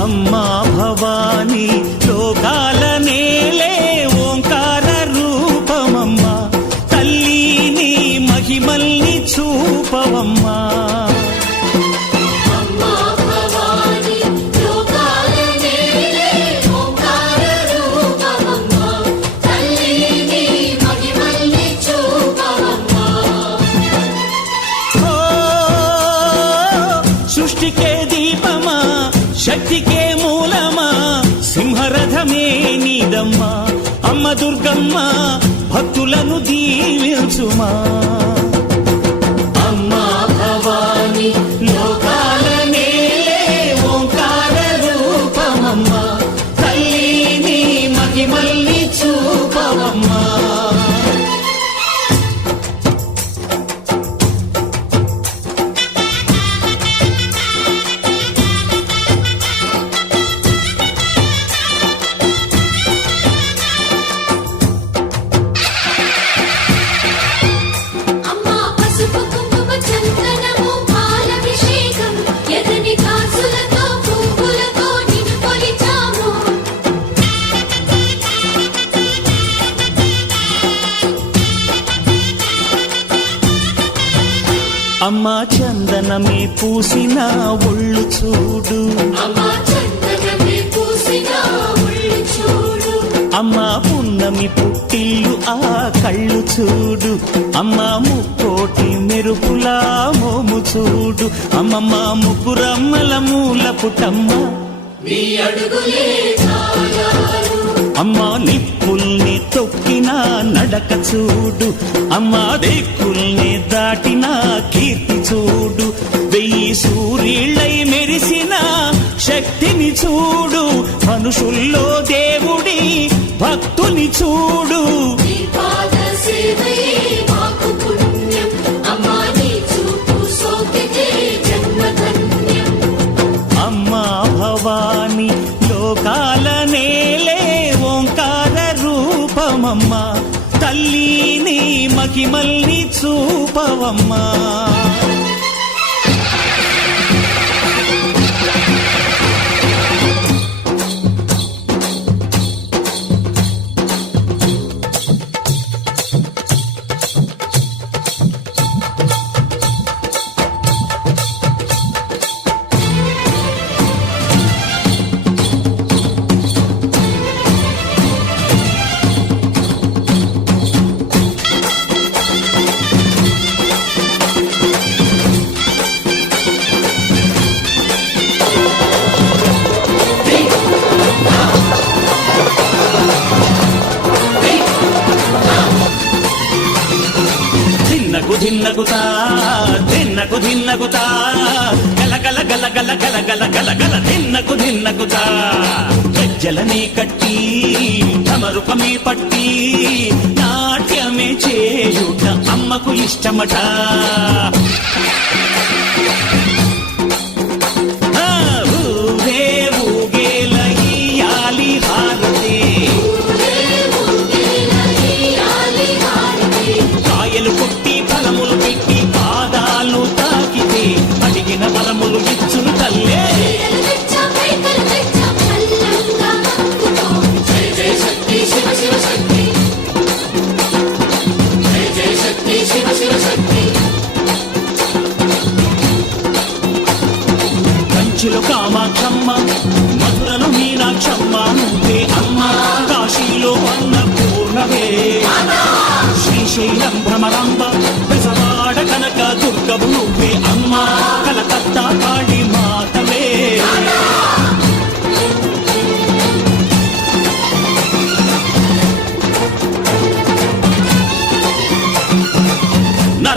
అమ్మా భవానీ లోకాల నేలే ఓంకార రూపమమ్మా తల్లి నీ మహిమల్ని చూపవమ్మా సృష్టికే దీపమా శక్తికే మూలమా సింహరథమే నీదమ్మా అమ్మ దుర్గమ్మ భక్తులను దీవించుమా అమ్మా భవానీ లోకాల నేలే ఓంకార రూపమమ్మా తల్లి నీ మహిమల్ని చూపవమ్మా అమ్మా చందనమే పూసిన ఒళ్ళు చూడు అమ్మా పున్నమి పుట్టిల్లు ఆ కళ్ళు చూడు అమ్మా ముక్కోటి మెరుపులా మోము చూడు అమ్మమ్మ ముగ్గురమ్మల మూల పుటమ్మ అమ్మా నిప్పుల్ని తొక్కిన నడక చూడు అమ్మా దిక్కుల్ని దాటిన కీర్తి చూడు 1000 సూర్యుళ్ళై మెరిసిన శక్తిని చూడు మనుషుల్లో దేవుడి భక్తుని చూడు అమ్మా భవానీ లోకాల నేలే ఓంకార రూపమమ్మా తల్లి నీ మహిమల్ని చూపవమ్మా ధిన్నగుతా ధిన్నకు ధిన్నగుతా గల గల గల గల గల గల గల గల ధిన్నగుతా గజ్జలనే కట్టి ధమరుకమే పట్టి నాట్యమే చేయుట అమ్మకు ఇష్టమట ఊరే ఊగేల ఇయ్యాలి హారతి కాయలు కొట్టి ఫలములు పెట్టి పాదాలు తాకితే అడిగిన వరములు ఇచ్చును తల్లే కంచిలో కామాక్షమ్మ మధురను మీనాక్షమ్మ నువ్వే అమ్మ కాశీలో అన్నపూర్ణవే శ్రీశైలం భ్రమరాంబ బెజవాడ కనక దుర్గవు నువ్వే